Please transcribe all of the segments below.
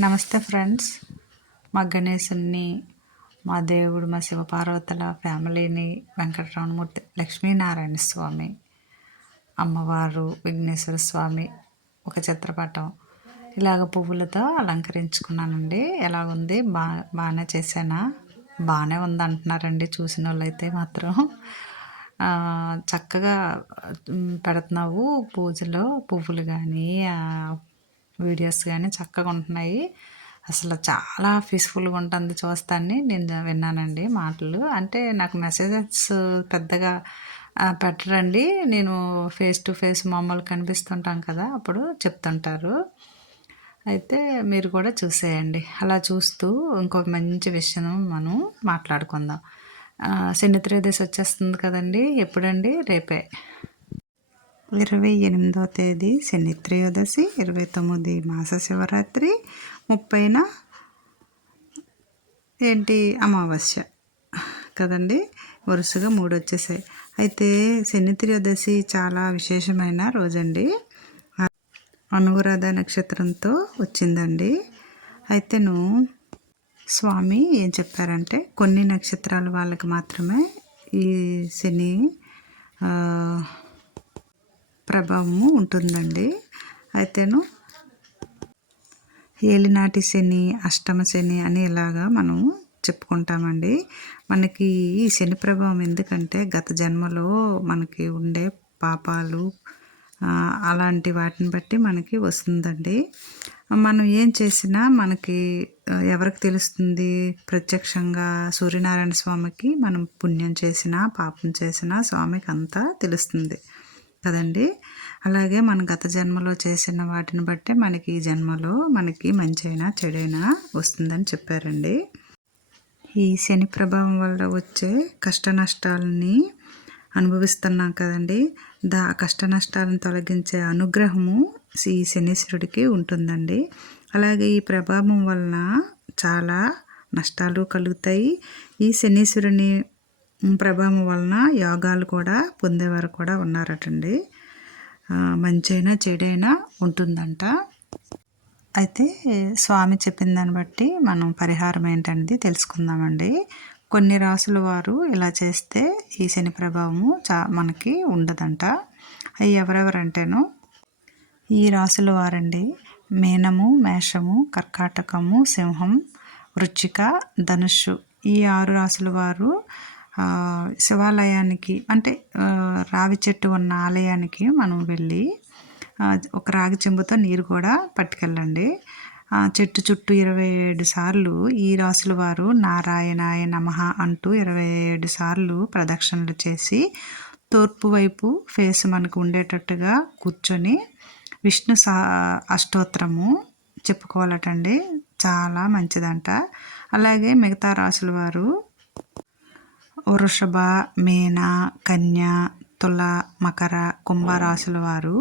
నమస్తే ఫ్రెండ్స్. మా గణేశుని మా దేవుడు మా శివపార్వతుల ఫ్యామిలీని వెంకటరమణమూర్తి లక్ష్మీనారాయణ స్వామి అమ్మవారు విఘ్నేశ్వర స్వామి ఒక చిత్రపటం ఇలాగ పువ్వులతో అలంకరించుకున్నానండి. ఎలాగుంది? బా బాగానే చేశానా? బాగానే ఉంది అంటున్నారండి చూసిన వాళ్ళైతే మాత్రం చక్కగా పెడుతున్నావు పూజలో పువ్వులు కానీ వీడియోస్ కానీ చక్కగా ఉంటున్నాయి. అసలు చాలా పీస్ఫుల్గా ఉంటుంది చూస్తాన్ని. నేను విన్నానండి మాటలు. అంటే నాకు మెసేజెస్ పెద్దగా పెట్టరండి. నేను ఫేస్ టు ఫేస్ మామూలు కనిపిస్తుంటాం కదా అప్పుడు చెప్తుంటారు. అయితే మీరు కూడా చూసేయండి. అలా చూస్తూ ఇంకొక మంచి విషయం మనం మాట్లాడుకుందాం. శని త్రయోదశి వచ్చేస్తుంది కదండి. ఎప్పుడండి? రేపే. ఇరవై ఎనిమిదో తేదీ శని త్రయోదశి ఇరవై తొమ్మిది మాస శివరాత్రి ముప్పైన ఏంటి అమావాస్య. కదండి? వరుసగా మూడు వచ్చేసాయి అయితే శని త్రయోదశి చాలా విశేషమైన రోజండి. అనురాధ నక్షత్రంతో వచ్చిందండి. అయితేను స్వామి ఏం చెప్పారంటే కొన్ని నక్షత్రాల వాళ్ళకి మాత్రమే ఈ శని ప్రభావము ఉంటుందండి. అయితేను ఏలినాటి శని అష్టమ శని అని ఇలాగా మనం చెప్పుకుంటామండి. మనకి ఈ శని ప్రభావం ఎందుకంటే గత జన్మలో మనకి ఉండే పాపాలు అలాంటి వాటిని బట్టి మనకి వస్తుందండి. మనం ఏం చేసినా మనకి ఎవరికి తెలుస్తుంది? ప్రత్యక్షంగా సూర్యనారాయణ స్వామికి మనం పుణ్యం చేసినా పాపం చేసినా స్వామికి అంతా తెలుస్తుంది. కదండి? అలాగే మన గత జన్మలో చేసిన వాటిని బట్టే మనకి ఈ జన్మలో మనకి మంచైనా చెడైనా వస్తుందని చెప్పారండి. ఈ శని ప్రభావం వల్ల వచ్చే కష్ట నష్టాలని అనుభవిస్తున్నాం కదండి. దా కష్ట నష్టాలను తొలగించే అనుగ్రహము ఈ శనీశ్వరుడికి ఉంటుందండి. అలాగే ఈ ప్రభావం వలన చాలా నష్టాలు కలుగుతాయి. ఈ శనీశ్వరుని ప్రభావం వలన యోగాలు కూడా పొందేవారు కూడా ఉన్నారటండి. మంచైనా చెడైనా ఉంటుందంట. అయితే స్వామి చెప్పిన దాన్ని బట్టి మనం పరిహారం ఏంటనేది తెలుసుకుందామండి. కొన్ని రాసుల వారు ఇలా చేస్తే ఈ శని ప్రభావము చా మనకి ఉండదంట. అవి ఎవరెవరంటేను? ఈ రాసుల వారండి. మేనము మేషము కర్కాటకము సింహం వృచ్చిక ధనుస్సు ఈ ఆరు రాసుల వారు శివాలయానికి అంటే రావి చెట్టు ఉన్న ఆలయానికి మనం వెళ్ళి ఒక రాగి చెంబుతో నీరు కూడా పట్టుకెళ్ళండి. ఆ చెట్టు చుట్టూ ఇరవై ఏడు సార్లు ఈ రాసుల వారు నారాయణాయ నమః అంటూ ఇరవై ఏడు సార్లు ప్రదక్షిణలు చేసి తూర్పు వైపు ఫేస్ మనకు ఉండేటట్టుగా కూర్చొని విష్ణు సా అష్టోత్తరము చెప్పుకోవాలటండి. చాలా మంచిదంట. అలాగే మిగతా రాసుల వారు వృషభ మీన కన్య తుల మకర కుంభరాశుల వారు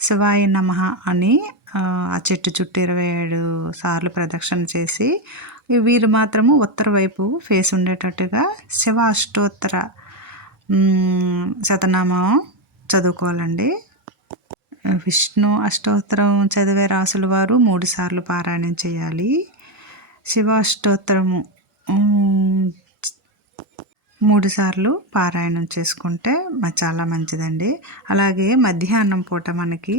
శివాయ నమ అని ఆ, చెట్టు చుట్టూ ఇరవై ఏడు సార్లు ప్రదక్షిణ చేసి వీరు మాత్రము ఉత్తర వైపు ఫేస్ ఉండేటట్టుగా శివ అష్టోత్తర శతనామం చదువుకోవాలండి. విష్ణు అష్టోత్తరం చదివే రాసుల వారు మూడు సార్లు పారాయణం చేయాలి. శివ అష్టోత్తరము మూడుసార్లు పారాయణం చేసుకుంటే చాలా మంచిదండి. అలాగే మధ్యాహ్నం పూట మనకి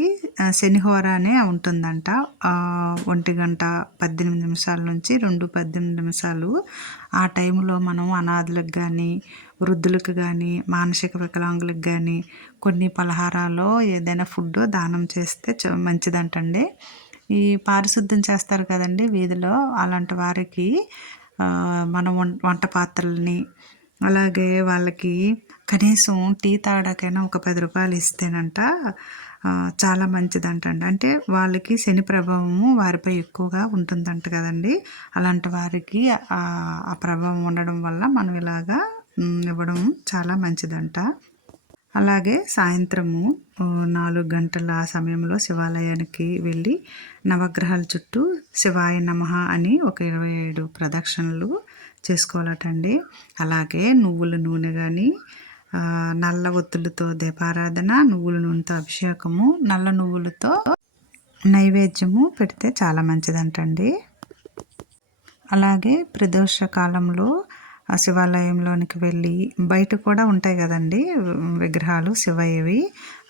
శనిహోర అనే ఉంటుందంట. ఒంటి గంట పద్దెనిమిది నిమిషాల నుంచి రెండు పద్దెనిమిది నిమిషాలు. ఆ టైంలో మనం అనాథులకు కానీ వృద్ధులకు కానీ మానసిక వికలాంగులకు కానీ కొన్ని పలహారాల్లో ఏదైనా ఫుడ్ దానం చేస్తే మంచిదంటండి. ఈ పారిశుద్ధం చేస్తారు కదండి వీధిలో. అలాంటి వారికి మనం వంట పాత్రల్ని అలాగే వాళ్ళకి కనీసం టీ తాగడాకైనా ఒక పది రూపాయలు ఇస్తేనంట చాలా మంచిదంటండి. అంటే వాళ్ళకి శని ప్రభావము వారిపై ఎక్కువగా ఉంటుందంట కదండి. అలాంటి వారికి ఆ ప్రభావం ఉండడం వల్ల మనం ఇలాగా ఇవ్వడం చాలా మంచిదంట. అలాగే సాయంత్రము నాలుగు గంటల ఆ సమయంలో శివాలయానికి వెళ్ళి నవగ్రహాల చుట్టూ శివాయ నమః అని ఒక ఇరవై ఏడు ప్రదక్షిణలు చేసుకోవాలటండి. అలాగే నువ్వుల నూనె కానీ నల్ల ఒత్తులతో దీపారాధన నువ్వుల నూనెతో అభిషేకము నల్ల నువ్వులతో నైవేద్యము పెడితే చాలా మంచిదంటండి. అలాగే ప్రదోష కాలంలో ఆ శివాలయంలోనికి వెళ్ళి బయట కూడా ఉంటాయి కదండి విగ్రహాలు శివయ్యవి.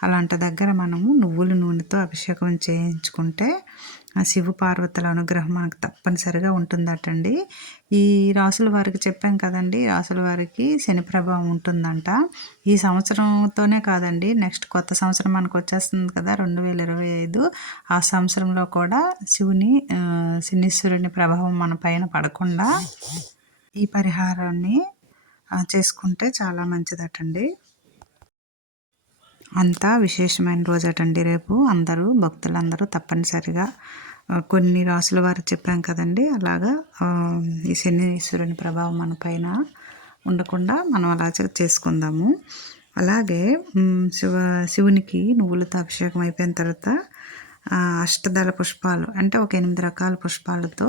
అలాంటి దగ్గర మనము నువ్వుల నూనెతో అభిషేకం చేయించుకుంటే ఆ శివ పార్వతుల అనుగ్రహం మనకు తప్పనిసరిగా ఉంటుందటండి. ఈ రాసుల వారికి చెప్పాం కదండి రాసుల వారికి శని ప్రభావం ఉంటుందంట. ఈ సంవత్సరంతోనే కాదండి నెక్స్ట్ కొత్త సంవత్సరం మనకు వచ్చేస్తుంది కదా రెండు వేల ఇరవై ఐదు. ఆ సంవత్సరంలో కూడా శివుని శనీశ్వరుని ప్రభావం మన పైన పడకుండా ఈ పరిహారాన్ని చేసుకుంటే చాలా మంచిదటండి. అంతా విశేషమైన రోజు అటండి రేపు. అందరూ భక్తులందరూ తప్పనిసరిగా కొన్ని రాసుల వారు చెప్పాం కదండి. అలాగా ఈ శనీశ్వరుని ప్రభావం మన పైన ఉండకుండా మనం అలా చేసుకుందాము. అలాగే శివ శివునికి నువ్వులతో అభిషేకం అయిపోయిన తర్వాత అష్టదళ పుష్పాలు అంటే ఒక ఎనిమిది రకాల పుష్పాలతో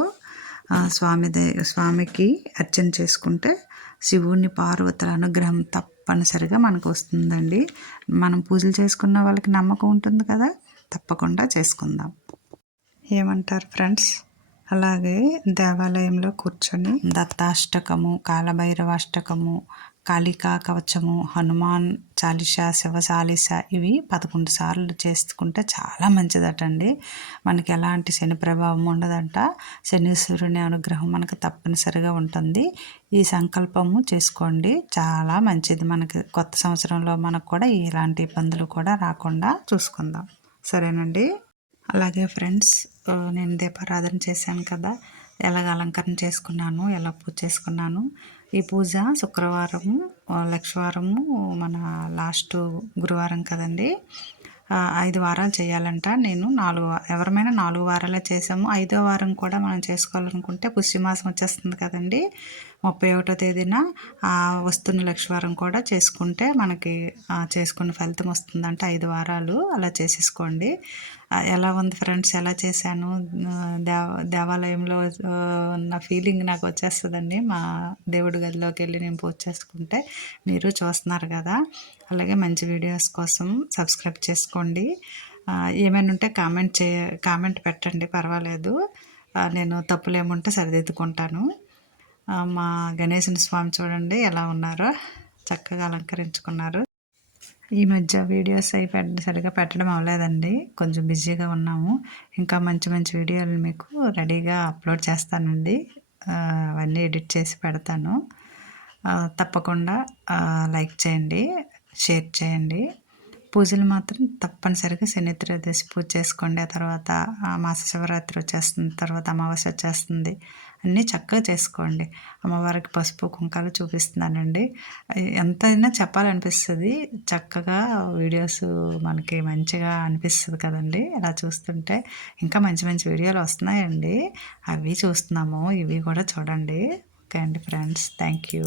స్వామి స్వామికి అర్చన చేసుకుంటే శివుని పార్వతుల అనుగ్రహం తప్పనిసరిగా మనకు వస్తుందండి. మనం పూజలు చేసుకున్న వాళ్ళకి నమ్మకం ఉంటుంది కదా తప్పకుండా చేసుకుందాం. ఏమంటారు ఫ్రెండ్స్? అలాగే దేవాలయంలో కూర్చొని దత్తాష్టకము కాలభైరవాష్టకము కాళికా కవచము హనుమాన్ చాలీసా శివ చాలీస ఇవి పదకొండు సార్లు చేసుకుంటే చాలా మంచిదటండి. మనకి ఎలాంటి శని ప్రభావం ఉండదంట. శనీశ్వరుని అనుగ్రహం మనకు తప్పనిసరిగా ఉంటుంది. ఈ సంకల్పము చేసుకోండి. చాలా మంచిది. మనకి కొత్త సంవత్సరంలో మనకు కూడా ఇలాంటి ఇబ్బందులు కూడా రాకుండా చూసుకుందాం. సరేనండి? అలాగే ఫ్రెండ్స్ నేను దీపారాధన చేశాను కదా. ఎలాగ అలంకరణ చేసుకున్నాను ఎలా పూజ చేసుకున్నాను. ఈ పూజ శుక్రవారము లక్షవారము మన లాస్ట్ గురువారం కదండి. ఐదు వారాలు చేయాలంట. నేను నాలుగు ఎవరమైనా నాలుగు వారాలే చేసాము ఐదో వారం కూడా మనం చేసుకోవాలనుకుంటే పుష్యమాసం వచ్చేస్తుంది కదండి. ముప్పై ఒకటో తేదీన వస్తున్న లక్షవారం కూడా చేసుకుంటే మనకి చేసుకున్న ఫలితం వస్తుందంటే. ఐదు వారాలు అలా చేసేసుకోండి. ఎలా ఉంది ఫ్రెండ్స్? ఎలా చేశాను? దేవ దేవాలయంలో ఉన్న ఫీలింగ్ నాకు వచ్చేస్తుందండి. మా దేవుడి గదిలోకి వెళ్ళి నేను పూజ చేసుకుంటే మీరు చూస్తున్నారు కదా. అలాగే మంచి వీడియోస్ కోసం సబ్స్క్రైబ్ చేసుకోండి. ఏమైనా ఉంటే కామెంట్ చే కామెంట్ పెట్టండి. పర్వాలేదు. నేను తప్పులు ఏముంటే సరిదిద్దుకుంటాను. మా గణేశుని స్వామి చూడండి ఎలా ఉన్నారో. చక్కగా అలంకరించుకున్నారు. ఈ మధ్య వీడియోస్ అవి పెట్ట సరిగా పెట్టడం అవ్వలేదండి. కొంచెం బిజీగా ఉన్నాము. ఇంకా మంచి మంచి వీడియోలు మీకు రెడీగా అప్లోడ్ చేస్తానండి. అవన్నీ ఎడిట్ చేసి పెడతాను. తప్పకుండా లైక్ చేయండి షేర్ చేయండి. పూజలు మాత్రం తప్పనిసరిగా శని త్రయోదశి పూజ చేసుకోండి. ఆ తర్వాత మాస శివరాత్రి వచ్చేస్తుంది తర్వాత అమావాస్య వచ్చేస్తుంది. అన్నీ చక్కగా చేసుకోండి. అమ్మవారికి పసుపు కుంకాలు చూపిస్తున్నానండి. ఎంతైనా చెప్పాలనిపిస్తుంది. చక్కగా వీడియోస్ మనకి మంచిగా అనిపిస్తుంది కదండి. అలా చూస్తుంటే ఇంకా మంచి మంచి వీడియోలు వస్తున్నాయండి. అవి చూస్తున్నాము. ఇవి కూడా చూడండి. ఓకే అండి ఫ్రెండ్స్. Thank you.